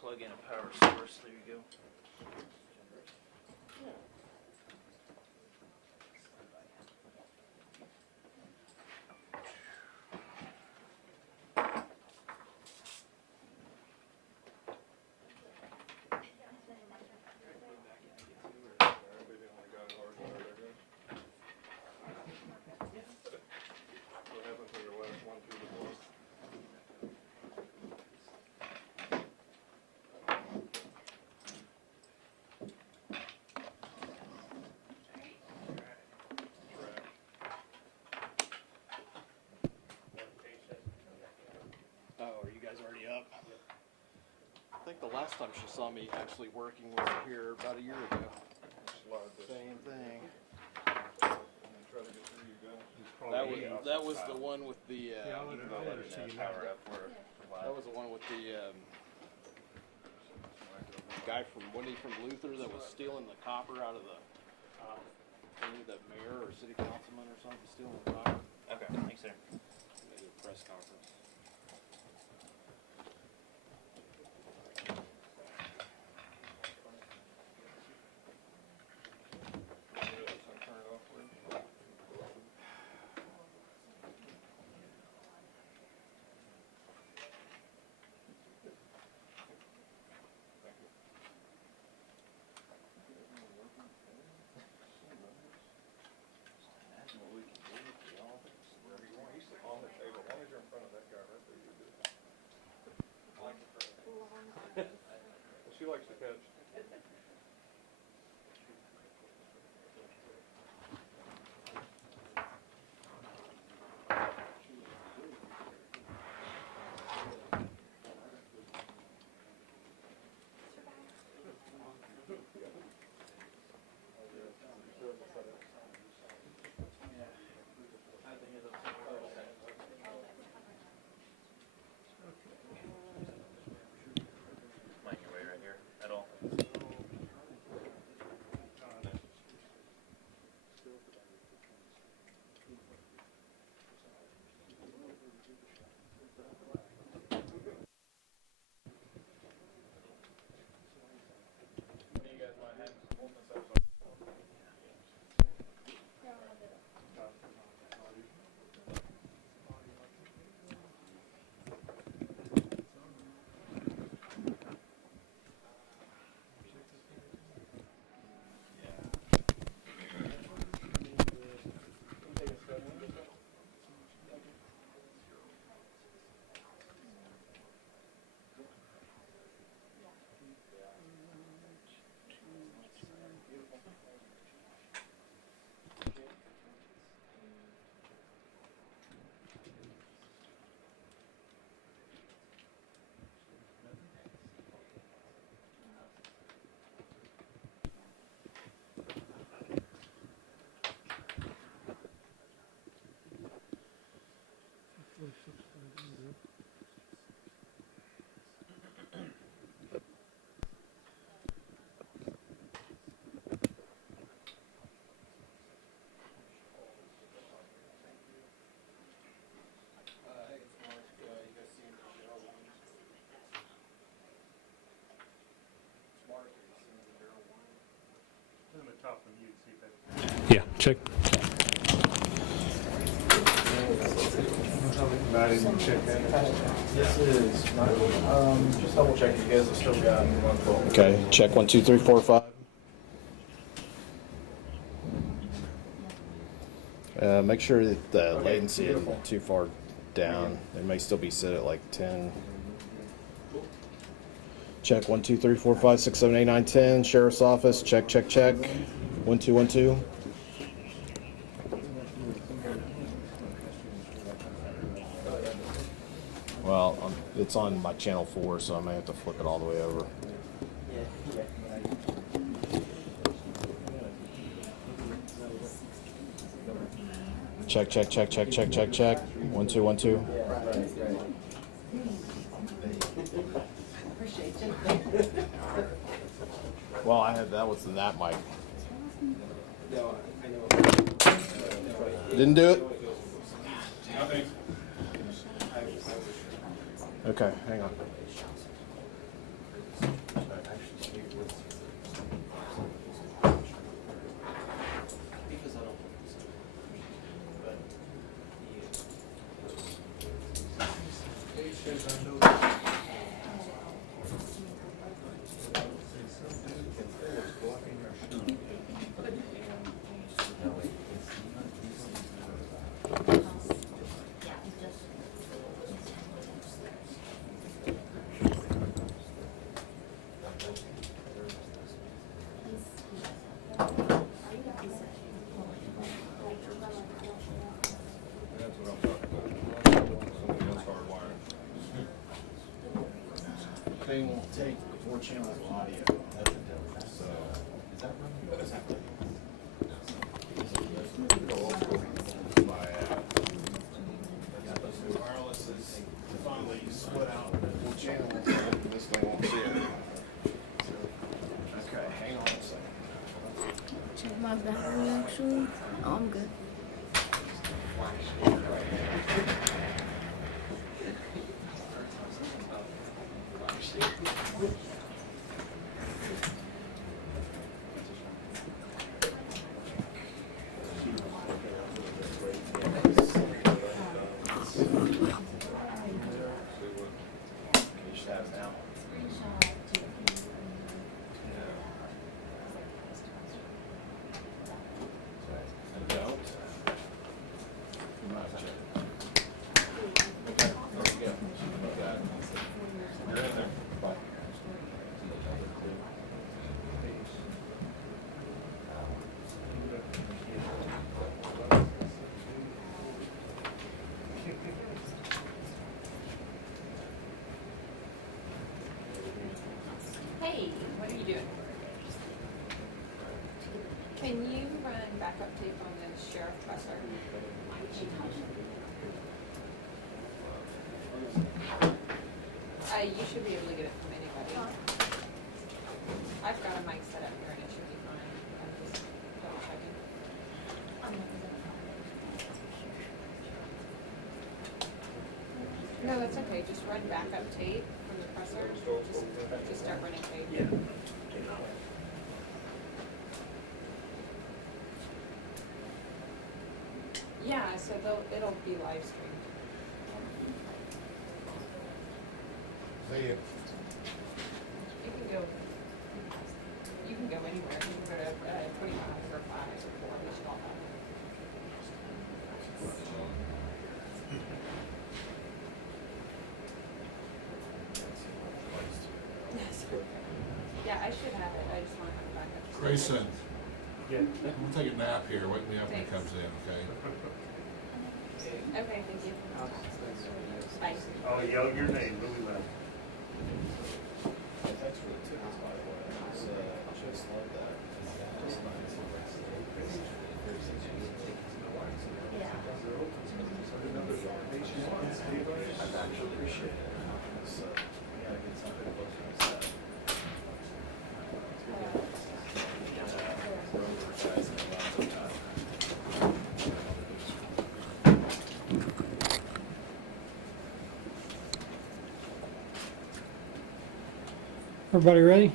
plug in a power source. There you go. Oh, are you guys already up? I think the last time she saw me actually working was here about a year ago. Same thing. That was the one with the. That was the one with the guy from from Luther that was stealing the copper out of the mayor or city councilman or something stealing the copper. Okay, thanks, sir. They did a press conference. She likes to catch. Mind your way right here at all. Yeah, check. I didn't check that. This is just double check you guys have still got one phone. Okay, check 1, 2, 3, 4, 5. Make sure that the latency isn't too far down. It may still be set at like 10. Check 1, 2, 3, 4, 5, 6, 7, 8, 9, 10. Sheriff's office. Check, check, check. 1, 2, 1, 2. Well, it's on my channel 4, so I may have to flip it all the way over. Check, check, check, check, check, check, check. 1, 2, 1, 2. Well, I had that was in that mic. Didn't do it? Okay, hang on. 4 channels of audio. So, wireless is finally split out into 4 channels. This thing won't see it. Okay, hang on a second. Check my battery actually. Oh, I'm good. Can you just have it now? And don't. Okay, there you go. You got it. You're in there. Bye. Hey, what are you doing? Can you run backup tape on the sheriff presser? You should be able to get it from anybody. I've got a mic set up here and it should be fine. I'm just double checking. No, that's okay. Just run backup tape from the presser. Just start running tape. Yeah. Yeah, so it'll be live streamed. You can go. You can go anywhere. You can go to 25 or 5 or 4. We should all have it. Yes. Yeah, I should have it. I just want to have it back up. Grayson, Yeah. I'm gonna take a nap here. Wake me up when he Thanks. comes in, okay? Okay, thank you. Bye. Oh, yell your name really loud. Thanks for the tickets, by the way. It's, just like that. Just nice. I've actually appreciated it. So, we gotta get something to look at. Everybody ready?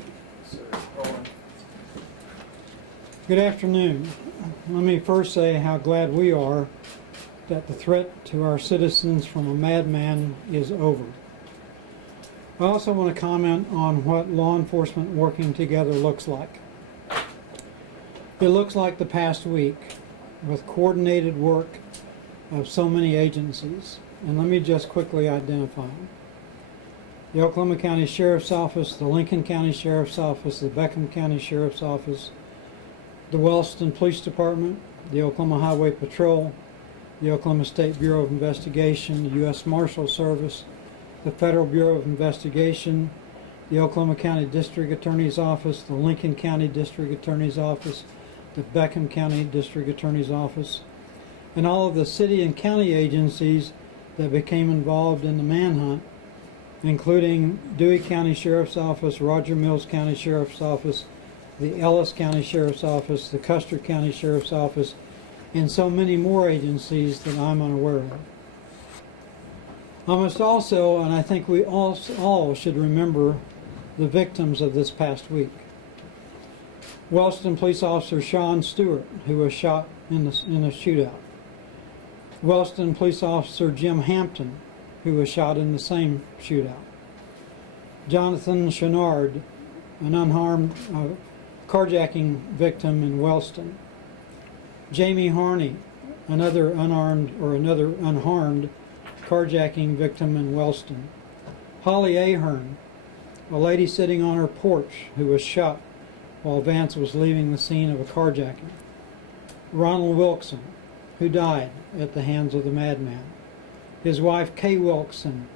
So, rolling. Good afternoon. Let me first say how glad we are that the threat to our citizens from a madman is over. I also want to comment on what law enforcement working together looks like. It looks like the past week with coordinated work of so many agencies. And let me just quickly identify them. The Oklahoma County Sheriff's Office, the Lincoln County Sheriff's Office, the Beckham County Sheriff's Office, the Wellston Police Department, the Oklahoma Highway Patrol, the Oklahoma State Bureau of Investigation, the U.S. Marshal Service, the Federal Bureau of Investigation, the Oklahoma County District Attorney's Office, the Lincoln County District Attorney's Office, the Beckham County District Attorney's Office, and all of the city and county agencies that became involved in the manhunt, including Dewey County Sheriff's Office, Roger Mills County Sheriff's Office, the Ellis County Sheriff's Office, the Custer County Sheriff's Office, and so many more agencies that I'm unaware of. I must also, and I think we all should remember the victims of this past week. Wellston Police Officer Sean Stewart, who was shot in a shootout. Wellston Police Officer Jim Hampton, who was shot in the same shootout. Jonathan Chenard, an unharmed carjacking victim in Wellston. Jamie Harney, another unharmed carjacking victim in Wellston. Holly Ahern, a lady sitting on her porch who was shot while Vance was leaving the scene of a carjacking. Ronald Wilkson, who died at the hands of the madman. His wife Kay Wilkson,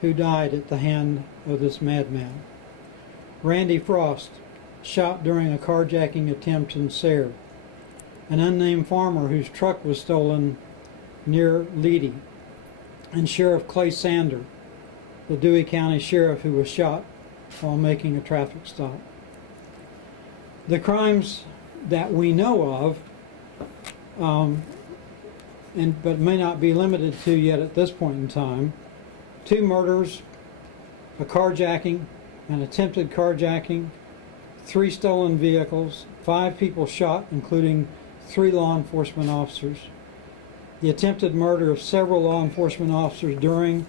who died at the hand of this madman. Randy Frost, shot during a carjacking attempt in Sayre. An unnamed farmer whose truck was stolen near Leedy. And Sheriff Clay Sander, the Dewey County Sheriff who was shot while making a traffic stop. The crimes that we know of, but may not be limited to yet at this point in time: 2 murders, a carjacking, an attempted carjacking, 3 stolen vehicles, 5 people shot, including 3 law enforcement officers, the attempted murder of several law enforcement officers during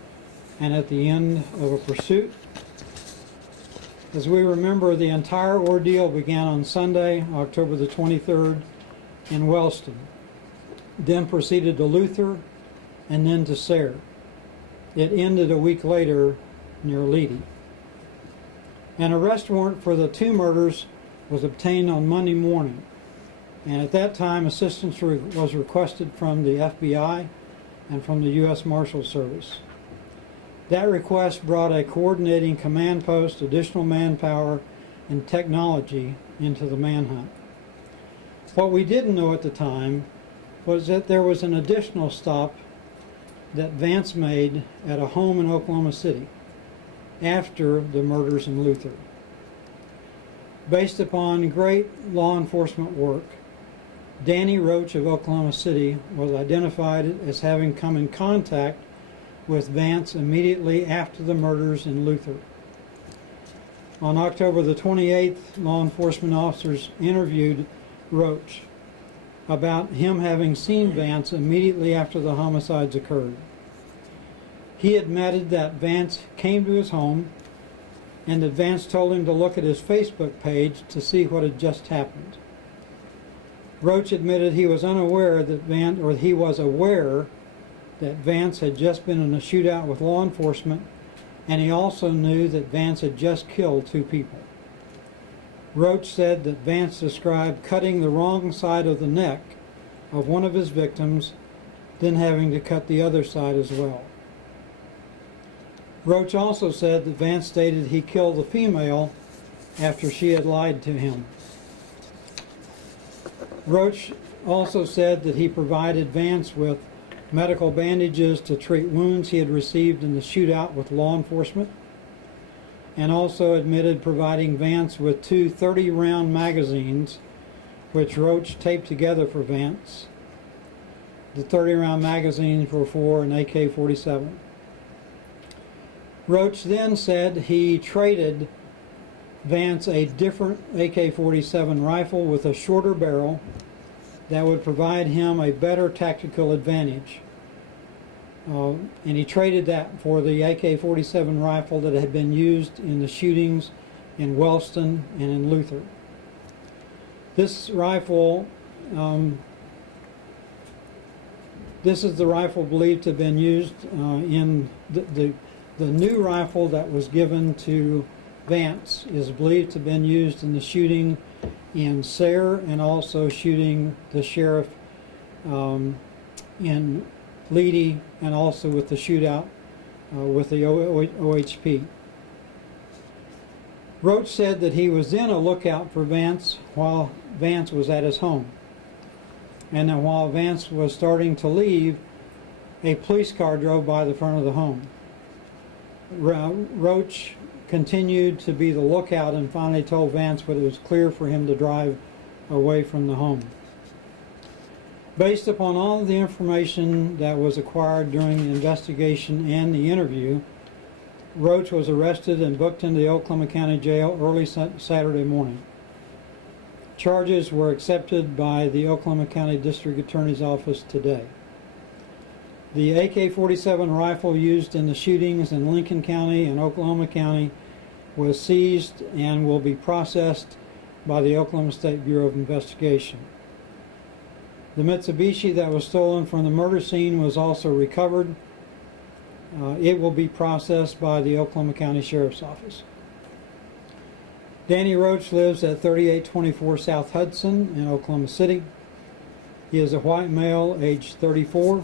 and at the end of a pursuit. As we remember, the entire ordeal began on Sunday, October the 23rd, in Wellston, then proceeded to Luther, and then to Sayre. It ended a week later near Leedy. An arrest warrant for the 2 murders was obtained on Monday morning, and at that time assistance was requested from the FBI and from the U.S. Marshal Service. That request brought a coordinating command post, additional manpower, and technology into the manhunt. What we didn't know at the time was that there was an additional stop that Vance made at a home in Oklahoma City after the murders in Luther. Based upon great law enforcement work, Danny Roach of Oklahoma City was identified as having come in contact with Vance immediately after the murders in Luther. On October the 28th, law enforcement officers interviewed Roach about him having seen Vance immediately after the homicides occurred. He admitted that Vance came to his home and that Vance told him to look at his Facebook page to see what had just happened. Roach admitted he was unaware that he was aware that Vance had just been in a shootout with law enforcement, and he also knew that Vance had just killed 2 people. Roach said that Vance described cutting the wrong side of the neck of one of his victims, then having to cut the other side as well. Roach also said that Vance stated he killed the female after she had lied to him. Roach also said that he provided Vance with medical bandages to treat wounds he had received in the shootout with law enforcement, and also admitted providing Vance with 2 30-round magazines, which Roach taped together for Vance. The 30-round magazines were for an AK-47. Roach then said he traded Vance a different AK-47 rifle with a shorter barrel that would provide him a better tactical advantage. And he traded that for the AK-47 rifle that had been used in the shootings in Wellston and in Luther. This rifle, this is the rifle believed to have been used in the new rifle that was given to Vance is believed to have been used in the shooting in Sayre and also shooting the sheriff in Leedy, and also with the shootout with the OHP. Roach said that he was then a lookout for Vance while Vance was at his home, and that while Vance was starting to leave, a police car drove by the front of the home. Roach continued to be the lookout and finally told Vance that it was clear for him to drive away from the home. Based upon all of the information that was acquired during the investigation and the interview, Roach was arrested and booked into the Oklahoma County Jail early Saturday morning. Charges were accepted by the Oklahoma County District Attorney's Office today. The AK-47 rifle used in the shootings in Lincoln County and Oklahoma County was seized and will be processed by the Oklahoma State Bureau of Investigation. The Mitsubishi that was stolen from the murder scene was also recovered. It will be processed by the Oklahoma County Sheriff's Office. Danny Roach lives at 3824 South Hudson in Oklahoma City. He is a white male, age 34,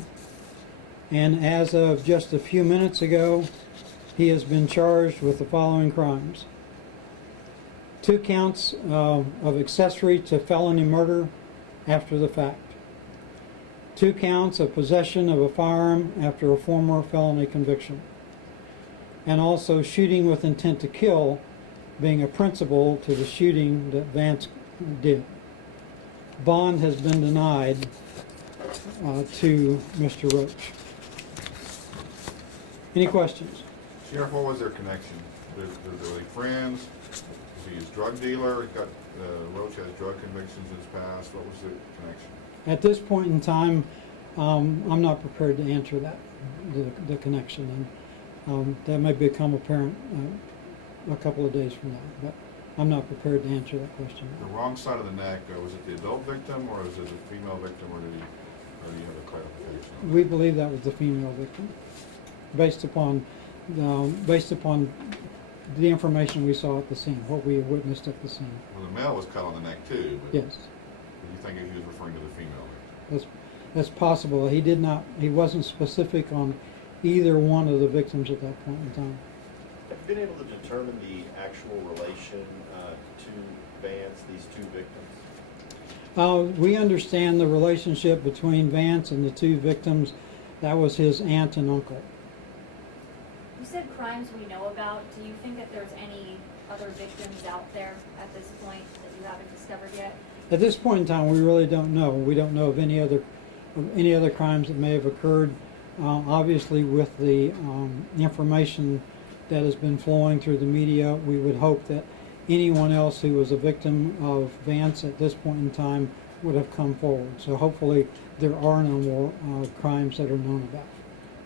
and as of just a few minutes ago, he has been charged with the following crimes: 2 counts of accessory to felony murder after the fact. 2 counts of possession of a firearm after a former felony conviction. And also shooting with intent to kill being a principal to the shooting that Vance did. Bond has been denied to Mr. Roach. Any questions? Sheriff, what was their connection? Were they friends? Was he his drug dealer? He got, Roach has drug convictions in his past. What was the connection? At this point in time, I'm not prepared to answer that, the connection. And that may become apparent a couple of days from now. But I'm not prepared to answer that question. The wrong side of the neck, was it the adult victim or was it the female victim, or do you have a clarification? We believe that was the female victim, based upon the information we saw at the scene, what we witnessed at the scene. Well, the male was cut on the neck too, but Yes, do you think he was referring to the female victim? that's possible. He wasn't specific on either one of the victims at that point in time. Have you been able to determine the actual relation to Vance, these 2 victims? We understand the relationship between Vance and the 2 victims. That was his aunt and uncle. You said crimes we know about. Do you think that there's any other victims out there at this point that you haven't discovered yet? At this point in time, we really don't know. We don't know of any other crimes that may have occurred. Obviously, with the information that has been flowing through the media, we would hope that anyone else who was a victim of Vance at this point in time would have come forward. So hopefully there are no more crimes that are known about.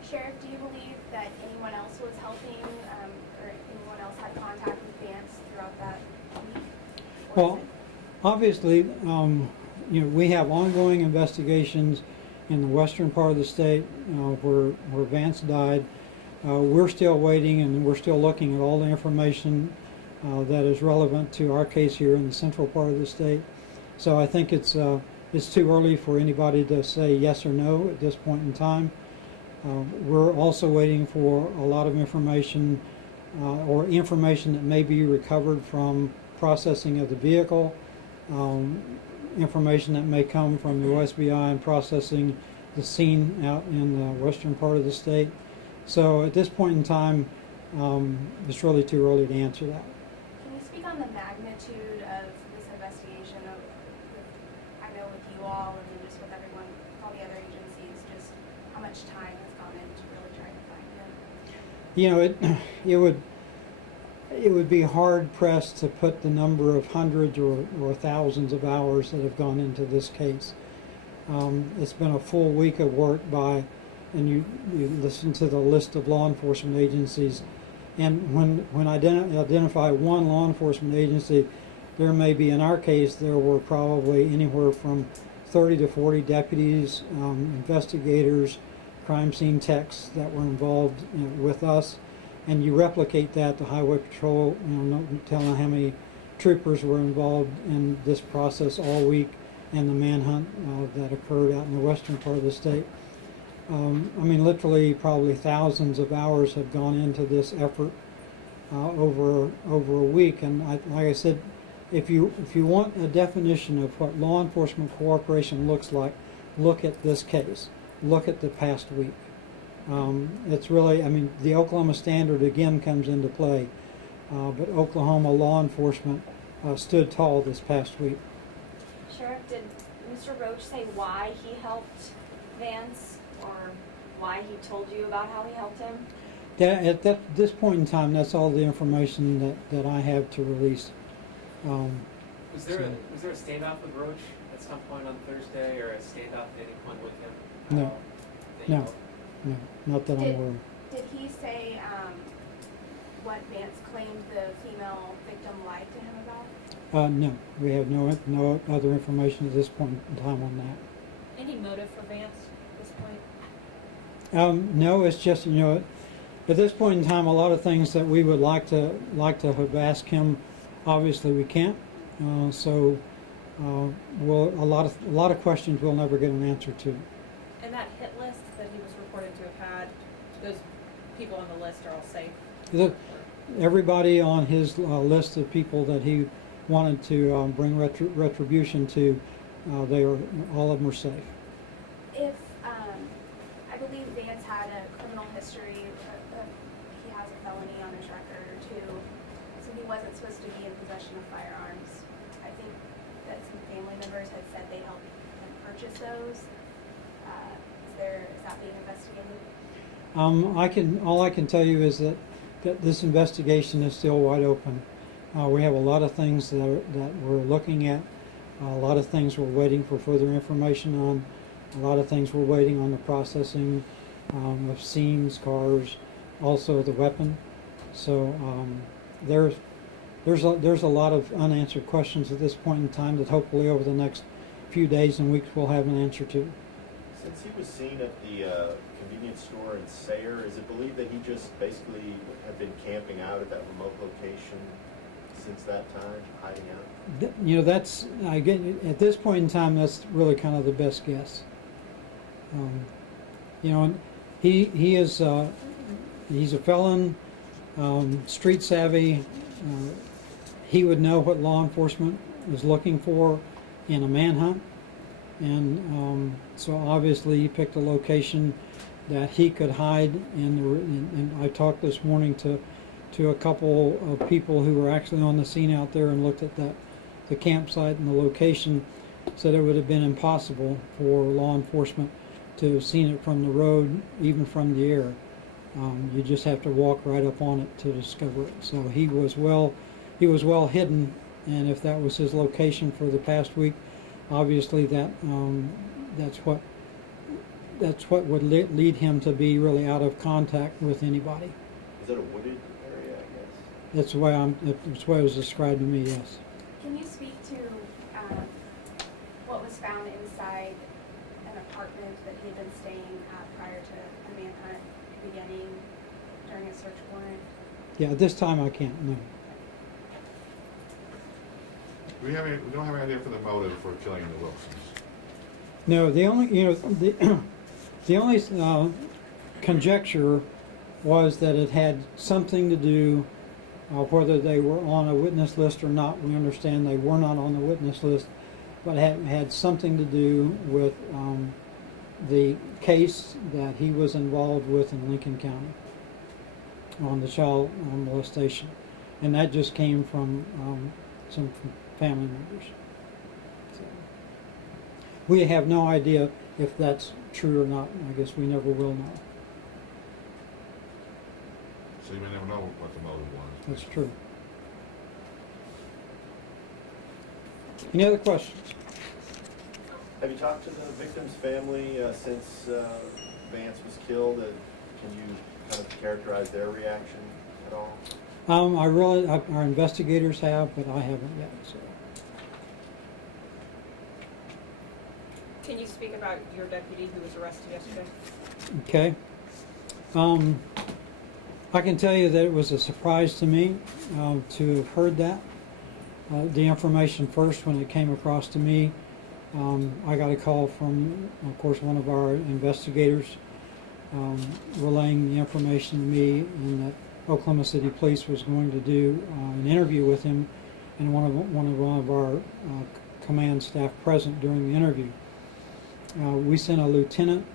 Sheriff, do you believe that anyone else was helping or anyone else had contact with Vance throughout that week? Well, obviously, we have ongoing investigations in the western part of the state where Vance died. We're still waiting, and we're still looking at all the information that is relevant to our case here in the central part of the state. So I think it's too early for anybody to say yes or no at this point in time. We're also waiting for a lot of information or information that may be recovered from processing of the vehicle, information that may come from the OSBI and processing the scene out in the western part of the state. So at this point in time, it's really too early to answer that. Can you speak on the magnitude of this investigation? I know with you all and then just with everyone, all the other agencies, just how much time has gone into really trying to find him? It would be hard pressed to put the number of hundreds or thousands of hours that have gone into this case. It's been a full week of work and you listen to the list of law enforcement agencies, and when identify one law enforcement agency, there may be, in our case, there were probably anywhere from 30 to 40 deputies, investigators, crime scene techs that were involved with us, and you replicate that to Highway Patrol, no telling how many troopers were involved in this process all week, and the manhunt that occurred out in the western part of the state. Literally probably thousands of hours have gone into this effort over a week. And like I said, if you want a definition of what law enforcement cooperation looks like, look at this case. Look at the past week. It's really, the Oklahoma standard again comes into play, but Oklahoma law enforcement stood tall this past week. Sheriff, did Mr. Roach say why he helped Vance, or why he told you about how he helped him? At this point in time, that's all the information that I have to release. Was there a standoff with Roach at some point on Thursday, or a standoff at any point with him? No. No, not that I'm aware of. Did he say what Vance claimed the female victim lied to him about? No, we have no other information at this point in time on that. Any motive for Vance at this point? No, it's just at this point in time, a lot of things that we would like to have asked him, obviously we can't. So a lot of questions we'll never get an answer to. And that hit list that he was reported to have had, those people on the list are all safe? Everybody on his list of people that he wanted to bring retribution to, they are, all of them are safe. If, I believe Vance had a criminal history, he has a felony on his record or two, so he wasn't supposed to be in possession of firearms. I think that some family members had said they helped him purchase those. Is that being investigated? All I can tell you is that this investigation is still wide open. We have a lot of things that we're looking at, a lot of things we're waiting for further information on, a lot of things we're waiting on the processing of scenes, cars, also the weapon. So there's a lot of unanswered questions at this point in time that hopefully over the next few days and weeks we'll have an answer to. Since he was seen at the convenience store in Sayre, is it believed that he just basically had been camping out at that remote location since that time, hiding out? You know, that's, again, at this point in time, that's really kind of the best guess. You know, he is he's a felon, street savvy. He would know what law enforcement is looking for in a manhunt, and so obviously he picked a location that he could hide in. And I talked this morning to a couple of people who were actually on the scene out there and looked at the campsite and the location, said it would have been impossible for law enforcement to have seen it from the road, even from the air. You just have to walk right up on it to discover it. So he was well hidden, and if that was his location for the past week, obviously that's what would lead him to be really out of contact with anybody. Is that a wooded area, I guess? That's the way it was described to me. Yes. Can you speak to what was found inside an apartment that he had been staying at prior to the manhunt beginning during a search warrant? Yeah, at this time I can't. No. We don't have any idea for the motive for killing the Wilsons. No, the only conjecture was that it had something to do, whether they were on a witness list or not. We understand they were not on the witness list, but had something to do with the case that he was involved with in Lincoln County on the child molestation, and that just came from some family members. So we have no idea if that's true or not. I guess we never will know. So you may never know what the motive was. That's true. Any other questions? Have you talked to the victim's family since Vance was killed? Can you kind of characterize their reaction at all? Our investigators have, but I haven't yet. So. Can you speak about your deputy who was arrested yesterday? Okay. I can tell you that it was a surprise to me to have heard that. The information first, when it came across to me, I got a call from, of course, one of our investigators relaying the information to me, and that Oklahoma City Police was going to do an interview with him, and one of our command staff present during the interview. We sent a lieutenant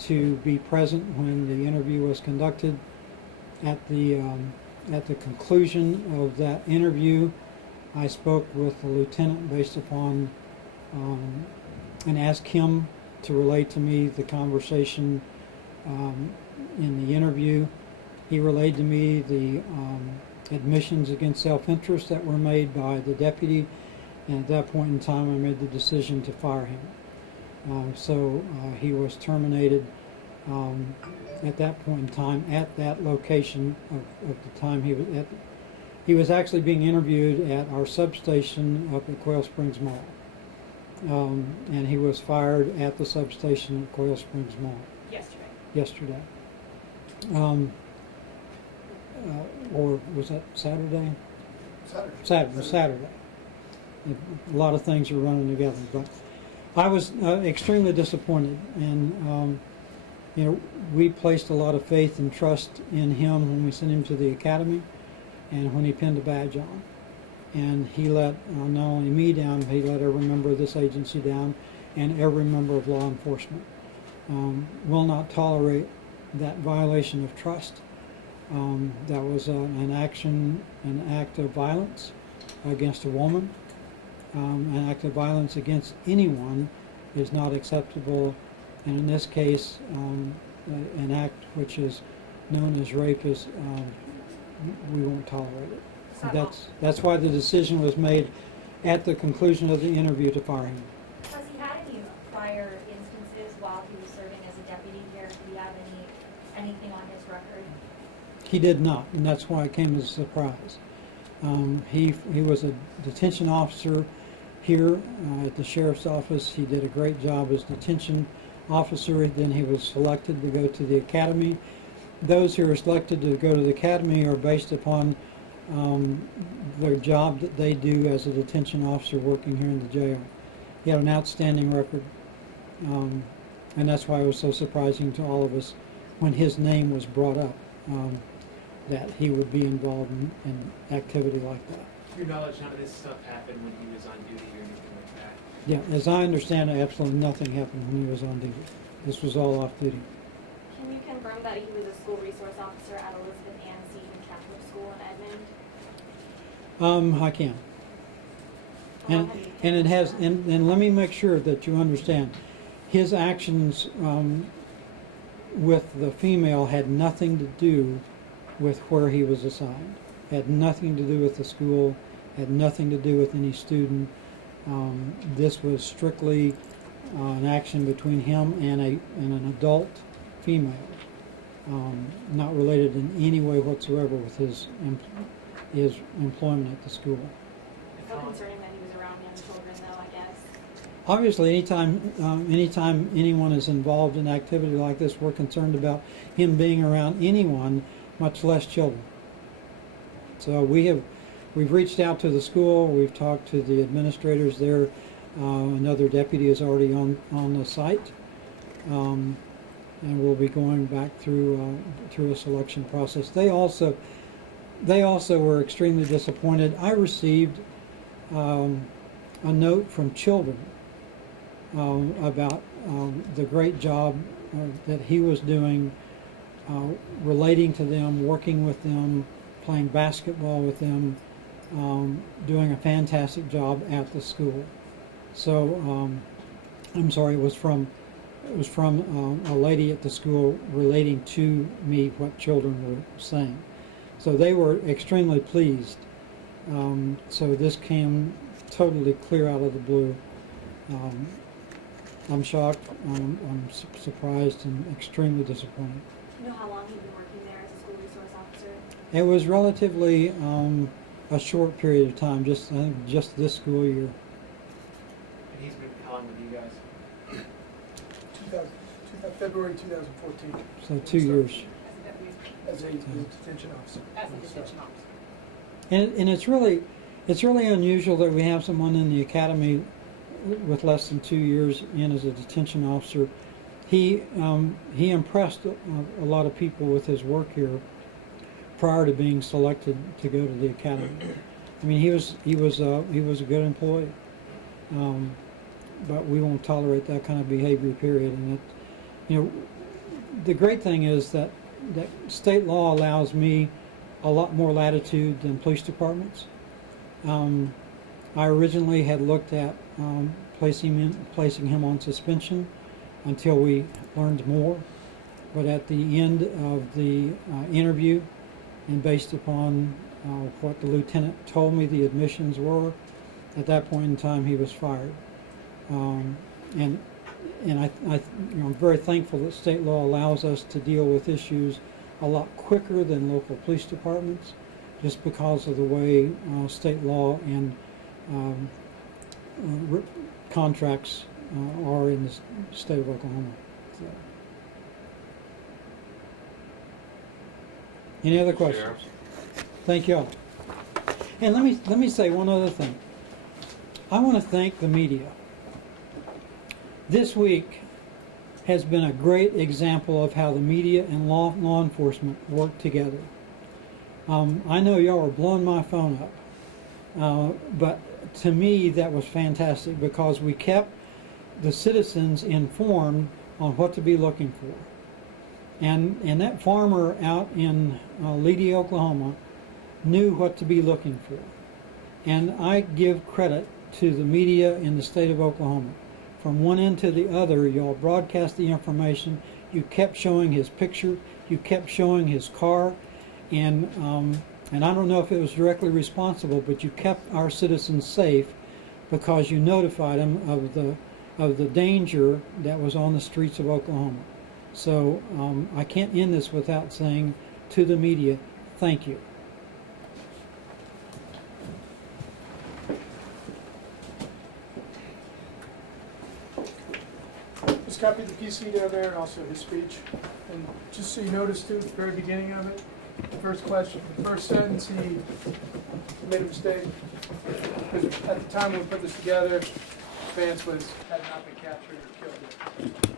to be present when the interview was conducted. At the conclusion of that interview, I spoke with the lieutenant based upon and asked him to relay to me the conversation in the interview. He relayed to me the admissions against self-interest that were made by the deputy, and at that point in time I made the decision to fire him. So he was terminated at that point in time at that location of the time he was at. He was actually being interviewed at our substation up at Quail Springs Mall. And he was fired at the substation at Quail Springs Mall. Yesterday. Or was that Saturday? Saturday. A lot of things are running together, but I was extremely disappointed, and you know, we placed a lot of faith and trust in him when we sent him to the academy, and when he pinned a badge on. and he let not only me down, but he let every member of this agency down and every member of law enforcement. Will not tolerate that violation of trust. That was an act of violence against a woman. An act of violence against anyone is not acceptable, and in this case, an act which is known as rape is, we won't tolerate it. That's why the decision was made at the conclusion of the interview to fire him. Has he had any prior instances while he was serving as a deputy here? Do you have anything on his record? He did not, and that's why it came as a surprise. He was a detention officer here at the sheriff's office. He did a great job as detention officer. Then he was selected to go to the academy. Those who are selected to go to the academy are based upon their job that they do as a detention officer working here in the jail. He had an outstanding record, and that's why it was so surprising to all of us when his name was brought up, that he would be involved in activity like that. To your knowledge, none of this stuff happened when he was on duty or anything like that? Yeah, as I understand it, absolutely nothing happened when he was on duty. This was all off duty. Can you confirm that he was a school resource officer at Elizabeth Ann Seton Catholic School in Edmond? I can. And it has, and let me make sure that you understand, his actions with the female had nothing to do with where he was assigned. Had nothing to do with the school, had nothing to do with any student. This was strictly an action between him and an adult female, not related in any way whatsoever with his employment at the school. So concerning that he was around young children, though, I guess. Obviously, anytime anyone is involved in activity like this, we're concerned about him being around anyone, much less children. So we've reached out to the school. We've talked to the administrators there. Another deputy is already on the site, and we'll be going back through a selection process. They also were extremely disappointed. I received a note from children about the great job that he was doing, relating to them, working with them, playing basketball with them, doing a fantastic job at the school. So I'm sorry, it was from a lady at the school relating to me what children were saying. So they were extremely pleased. So this came totally clear out of the blue. I'm shocked, I'm surprised, and extremely disappointed. Do you know how long he'd been working there as a school resource officer? It was relatively a short period of time, just this school year. And he's been how long with you guys? February 2014. So 2 years. As a detention officer. As a detention officer. And it's really unusual that we have someone in the academy with less than 2 years in as a detention officer. He impressed a lot of people with his work here prior to being selected to go to the academy. I mean, he was a good employee, but we won't tolerate that kind of behavior. Period. And that, the great thing is that state law allows me a lot more latitude than police departments. I originally had looked at placing him on suspension until we learned more, but at the end of the interview, and based upon what the lieutenant told me the admissions were, at that point in time he was fired. And I'm very thankful that state law allows us to deal with issues a lot quicker than local police departments, just because of the way state law and contracts are in the state of Oklahoma. So. Any other questions? Thank you all. And let me say one other thing. I want to thank the media. This week has been a great example of how the media and law enforcement work together. I know y'all are blowing my phone up But to me, that was fantastic because we kept the citizens informed on what to be looking for. And that farmer out in Leedy, Oklahoma, knew what to be looking for. And I give credit to the media in the state of Oklahoma. From one end to the other, y'all broadcast the information. You kept showing his picture. You kept showing his car. And I don't know if it was directly responsible, but you kept our citizens safe because you notified them of the danger that was on the streets of Oklahoma. So I can't end this without saying to the media, thank you. Just copy the PC down there and also his speech. And just so you notice too, at the very beginning of it, the first question, the first sentence, he made a mistake. Because at the time we put this together, Vance had not been captured or killed yet.